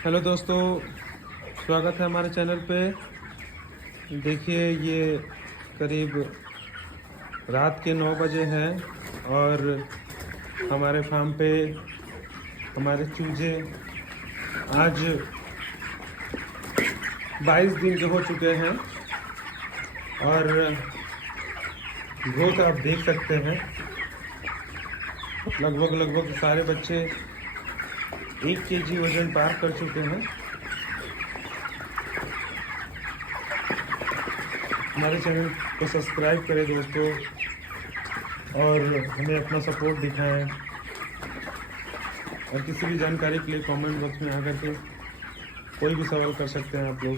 Hello दोस्तों, स्वागत है हमारे चैनल पे। देखिए, ये करीब रात के 9 बजे हैं और हमारे फार्म पे हमारे चूजे आज 22 दिन के हो चुके हैं और ग्रोथ आप देख सकते हैं। लगभग सारे बच्चे 1 केजी वजन पार कर चुके हैं। हमारे चैनल को सब्सक्राइब करें दोस्तों और हमें अपना सपोर्ट दिखाएं। और किसी भी जानकारी के लिए कमेंट बॉक्स में आकर के कोई भी सवाल कर सकते हैं आप लोग।